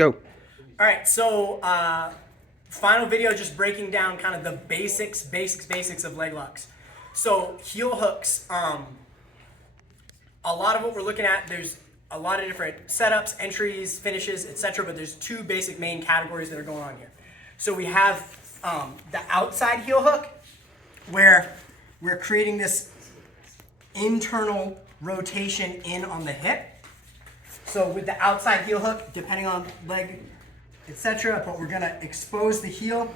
Go. All right, so final video, just breaking down kind of the basics of leg locks. So heel hooks, a lot of what we're looking at, there's a lot of different setups, entries, finishes, etc. But there's two basic main categories that are going on here. So we have the outside heel hook, where we're creating this internal rotation in on the hip. So with the outside heel hook, depending on leg, etc., but we're gonna expose the heel.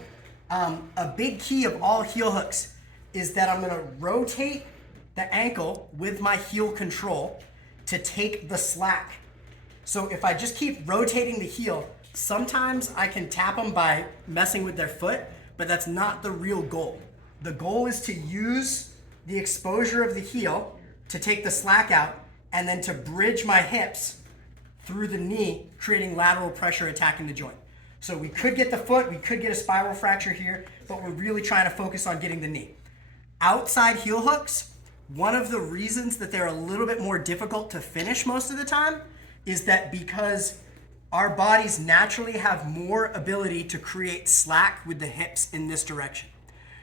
A big key of all heel hooks is that I'm gonna rotate the ankle with my heel control to take the slack. So if I just keep rotating the heel, sometimes I can tap them by messing with their foot, but that's not the real goal. The goal is to use the exposure of the heel to take the slack out and then to bridge my hips through the knee, creating lateral pressure attacking the joint. So we could get the foot, we could get a spiral fracture here, but we're really trying to focus on getting the knee. Outside heel hooks, one of the reasons that they're a little bit more difficult to finish most of the time is that because our bodies naturally have more ability to create slack with the hips in this direction.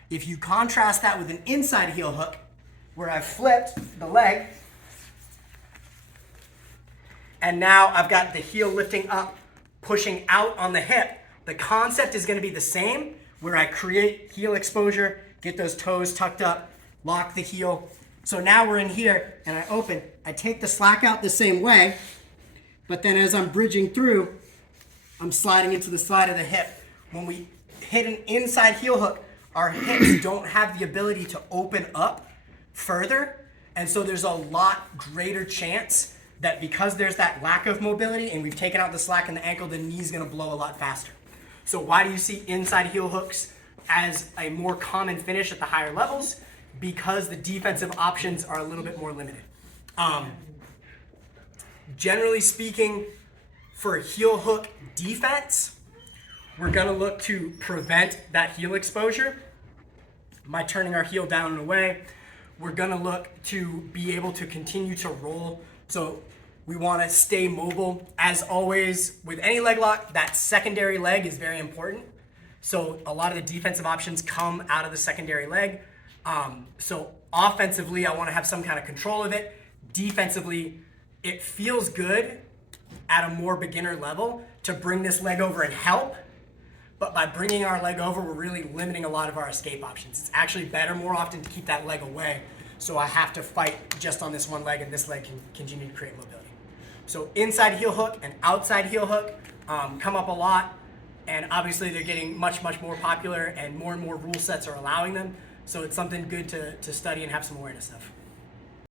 If you contrast that with an inside heel hook, where I've flipped the leg, and now I've got the heel lifting up, pushing out on the hip, the concept is going to be the same, where I create heel exposure, get those toes tucked up, lock the heel. So now we're in here, and I open, I take the slack out the same way, but then as I'm bridging through, I'm sliding into the slide of the hip. When we hit an inside heel hook, our hips don't have the ability to open up further, and so there's a lot greater chance that because there's that lack of mobility and we've taken out the slack in the ankle, the knee's gonna blow a lot faster. So why do you see inside heel hooks as a more common finish at the higher levels? Because the defensive options are a little bit more limited. Generally speaking, for heel hook defense, we're gonna look to prevent that heel exposure by turning our heel down and away. We're gonna look to be able to continue to roll. So we wanna stay mobile. As always, with any leg lock, that secondary leg is very important. So a lot of the defensive options come out of the secondary leg. So offensively, I wanna have some kind of control of it. Defensively, it feels good at a more beginner level to bring this leg over and help. But by bringing our leg over, we're really limiting a lot of our escape options. It's actually better more often to keep that leg away. So I have to fight just on this one leg, and this leg can continue to create mobility. So inside heel hook and outside heel hook come up a lot. And obviously they're getting much more popular, and more rule sets are allowing them. So it's something good to study and have some awareness of.